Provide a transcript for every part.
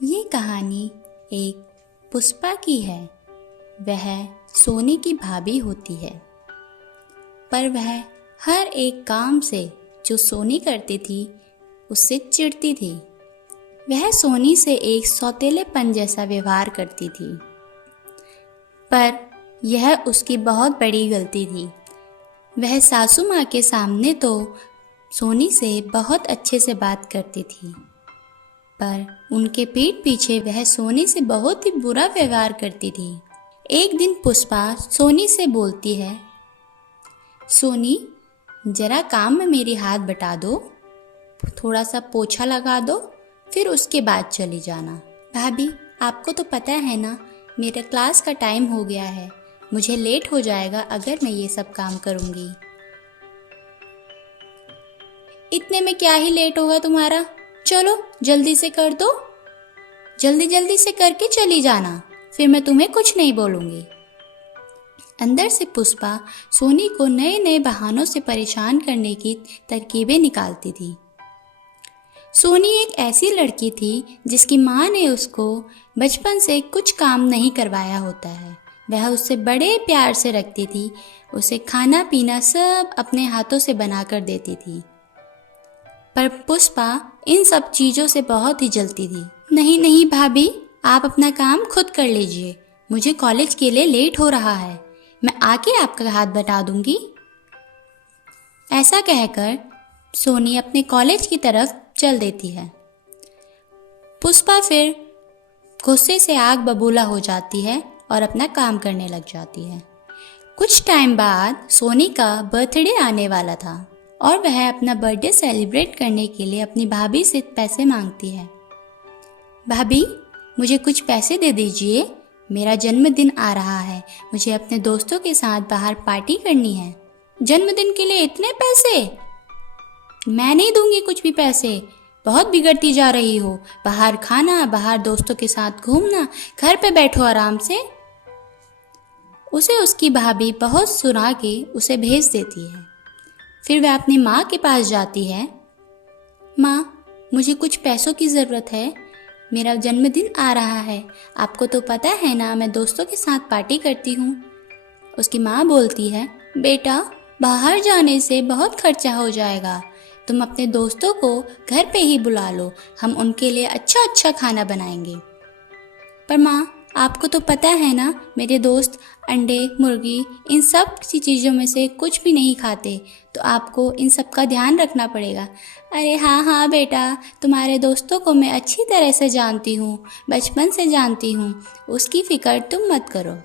ये कहानी एक पुष्पा की है। वह सोनी की भाभी होती है, पर वह हर एक काम से जो सोनी करती थी उससे चिढ़ती थी। वह सोनी से एक सौतेलेपन जैसा व्यवहार करती थी, पर यह उसकी बहुत बड़ी गलती थी। वह सासू माँ के सामने तो सोनी से बहुत अच्छे से बात करती थी, पर उनके पीठ पीछे वह सोनी से बहुत ही बुरा व्यवहार करती थी। एक दिन पुष्पा सोनी से बोलती है, सोनी जरा काम में मेरी हाथ बटा दो, थोड़ा सा पोछा लगा दो, फिर उसके बाद चली जाना। भाभी आपको तो पता है ना, मेरा क्लास का टाइम हो गया है, मुझे लेट हो जाएगा अगर मैं ये सब काम करूँगी। इतने में क्या ही लेट होगा तुम्हारा, चलो जल्दी से कर दो, जल्दी जल्दी से करके चली जाना, फिर मैं तुम्हें कुछ नहीं बोलूँगी। अंदर से पुष्पा सोनी को नए नए बहानों से परेशान करने की तरकीबें निकालती थी। सोनी एक ऐसी लड़की थी जिसकी माँ ने उसको बचपन से कुछ काम नहीं करवाया होता है। वह उससे बड़े प्यार से रखती थी, उसे खाना पीना सब अपने हाथों से बना कर देती थी। पर पुष्पा इन सब चीज़ों से बहुत ही जलती थी। नहीं नहीं भाभी, आप अपना काम खुद कर लीजिए, मुझे कॉलेज के लिए लेट हो रहा है, मैं आके आपका हाथ बटा दूंगी। ऐसा कहकर सोनी अपने कॉलेज की तरफ चल देती है। पुष्पा फिर गुस्से से आग बबूला हो जाती है और अपना काम करने लग जाती है। कुछ टाइम बाद सोनी का बर्थडे आने वाला था और वह अपना बर्थडे सेलिब्रेट करने के लिए अपनी भाभी से पैसे मांगती है। भाभी मुझे कुछ पैसे दे दीजिए, मेरा जन्मदिन आ रहा है, मुझे अपने दोस्तों के साथ बाहर पार्टी करनी है। जन्मदिन के लिए इतने पैसे? मैं नहीं दूंगी कुछ भी पैसे, बहुत बिगड़ती जा रही हो। बाहर खाना, बाहर दोस्तों के साथ घूमना, घर पे बैठो आराम से। उसे उसकी भाभी बहुत सुना के उसे भेज देती है। फिर वह अपनी माँ के पास जाती है। माँ मुझे कुछ पैसों की ज़रूरत है, मेरा जन्मदिन आ रहा है, आपको तो पता है ना मैं दोस्तों के साथ पार्टी करती हूँ। उसकी माँ बोलती है, बेटा बाहर जाने से बहुत खर्चा हो जाएगा, तुम अपने दोस्तों को घर पे ही बुला लो, हम उनके लिए अच्छा अच्छा खाना बनाएंगे। पर माँ आपको तो पता है ना, मेरे दोस्त अंडे, मुर्गी, इन सब सी चीज़ों में से कुछ भी नहीं खाते, तो आपको इन सब का ध्यान रखना पड़ेगा। अरे हाँ हाँ बेटा, तुम्हारे दोस्तों को मैं अच्छी तरह से जानती हूँ, बचपन से जानती हूँ, उसकी फ़िक्र तुम मत करो।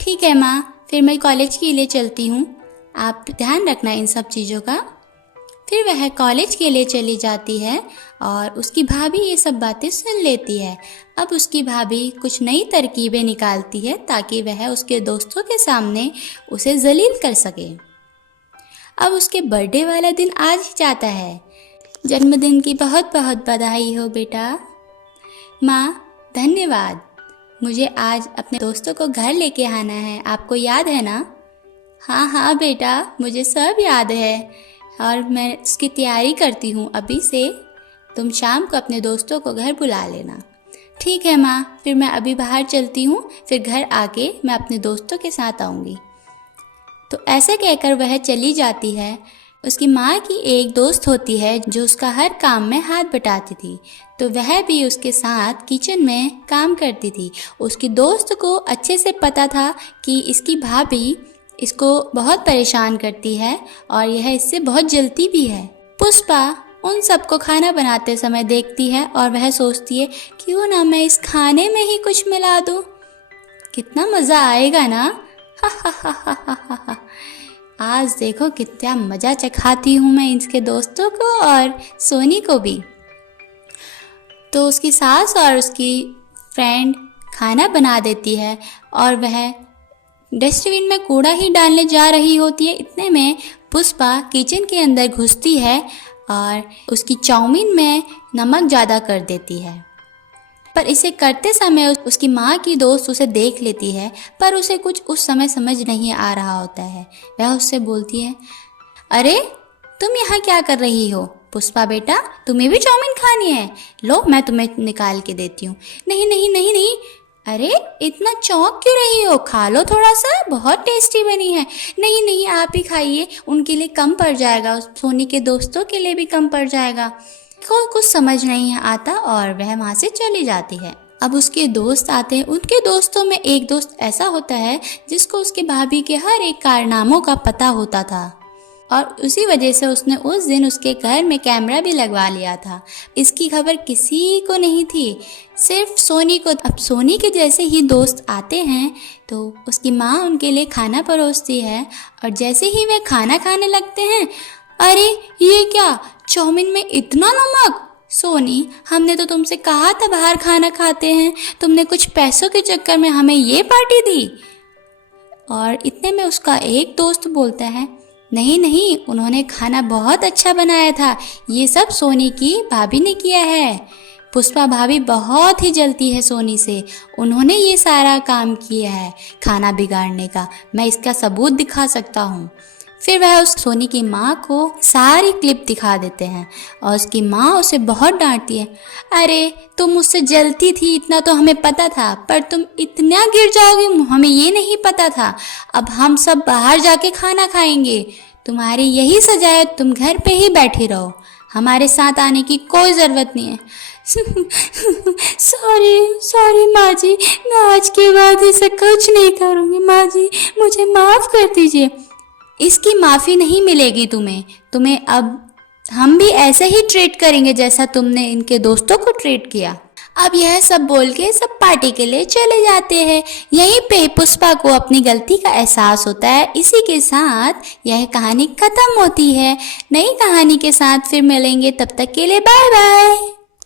ठीक है माँ, फिर मैं कॉलेज के लिए चलती हूँ, आप ध्यान रखना इन सब चीज़ों का। फिर वह कॉलेज के लिए चली जाती है और उसकी भाभी ये सब बातें सुन लेती है। अब उसकी भाभी कुछ नई तरकीबें निकालती है ताकि वह उसके दोस्तों के सामने उसे जलील कर सके। अब उसके बर्थडे वाला दिन आज ही जाता है। जन्मदिन की बहुत बहुत बधाई हो बेटा। माँ धन्यवाद, मुझे आज अपने दोस्तों को घर लेके आना है, आपको याद है ना? हाँ हाँ बेटा, मुझे सब याद है और मैं उसकी तैयारी करती हूँ अभी से, तुम शाम को अपने दोस्तों को घर बुला लेना। ठीक है माँ, फिर मैं अभी बाहर चलती हूँ, फिर घर आके मैं अपने दोस्तों के साथ आऊँगी। तो ऐसे कहकर वह चली जाती है। उसकी माँ की एक दोस्त होती है जो उसका हर काम में हाथ बटाती थी, तो वह भी उसके साथ किचन में काम करती थी। उसकी दोस्त को अच्छे से पता था कि इसकी भाभी इसको बहुत परेशान करती है और यह इससे बहुत जलती भी है। पुष्पा उन सबको खाना बनाते समय देखती है और वह सोचती है, क्यों ना मैं इस खाने में ही कुछ मिला दूं, कितना मज़ा आएगा ना। हा हा हा हा हा हा हा। आज देखो कितना मज़ा चखाती हूँ मैं इसके दोस्तों को और सोनी को भी। तो उसकी सास और उसकी फ्रेंड खाना बना देती है और वह डस्टबिन में कूड़ा ही डालने जा रही होती है। इतने में पुष्पा किचन के अंदर घुसती है और उसकी चाउमीन में नमक ज़्यादा कर देती है। पर इसे करते समय उसकी माँ की दोस्त उसे देख लेती है, पर उसे कुछ उस समय समझ नहीं आ रहा होता है। वह उससे बोलती है, अरे तुम यहाँ क्या कर रही हो, पुष्पा बेटा, तुम्हें भी चाउमीन खानी है? लो मैं तुम्हें निकाल के देती हूँ। नहीं नहीं नहीं नहीं, अरे इतना चौंक क्यों रही हो? खा लो थोड़ा सा, बहुत टेस्टी बनी है। नहीं नहीं, आप ही खाइए, उनके लिए कम पड़ जाएगा, सोनी के दोस्तों के लिए भी कम पड़ जाएगा। को कुछ समझ नहीं आता और वह वहाँ से चली जाती है। अब उसके दोस्त आते हैं। उनके दोस्तों में एक दोस्त ऐसा होता है जिसको उसके भाभी के हर एक कारनामों का पता होता था और उसी वजह से उसने उस दिन उसके घर में कैमरा भी लगवा लिया था। इसकी खबर किसी को नहीं थी, सिर्फ सोनी को। अब सोनी के जैसे ही दोस्त आते हैं तो उसकी माँ उनके लिए खाना परोसती है और जैसे ही वे खाना खाने लगते हैं, अरे ये क्या, चाउमीन में इतना नमक? सोनी, हमने तो तुमसे कहा था बाहर खाना खाते हैं, तुमने कुछ पैसों के चक्कर में हमें ये पार्टी दी। और इतने में उसका एक दोस्त बोलता है, नहीं नहीं, उन्होंने खाना बहुत अच्छा बनाया था, ये सब सोनी की भाभी ने किया है। पुष्पा भाभी बहुत ही जलती है सोनी से, उन्होंने ये सारा काम किया है खाना बिगाड़ने का, मैं इसका सबूत दिखा सकता हूँ। फिर वह उस सोनी की माँ को सारी क्लिप दिखा देते हैं और उसकी माँ उसे बहुत डांटती है। अरे तुम मुझसे जलती थी इतना तो हमें पता था, पर तुम इतना गिर जाओगे हमें ये नहीं पता था। अब हम सब बाहर जाके खाना खाएंगे, तुम्हारी यही सजा है, तुम घर पे ही बैठे रहो, हमारे साथ आने की कोई ज़रूरत नहीं है। सॉरी माँ जी, मैं आज के बाद ऐसा कुछ नहीं करूँगी माँ जी, मुझे माफ़ कर दीजिए। इसकी माफ़ी नहीं मिलेगी तुम्हें अब हम भी ऐसे ही ट्रीट करेंगे जैसा तुमने इनके दोस्तों को ट्रीट किया। अब यह सब बोल के सब पार्टी के लिए चले जाते हैं। यहीं पे पुष्पा को अपनी गलती का एहसास होता है। इसी के साथ यह कहानी खत्म होती है। नई कहानी के साथ फिर मिलेंगे, तब तक के लिए बाय बाय।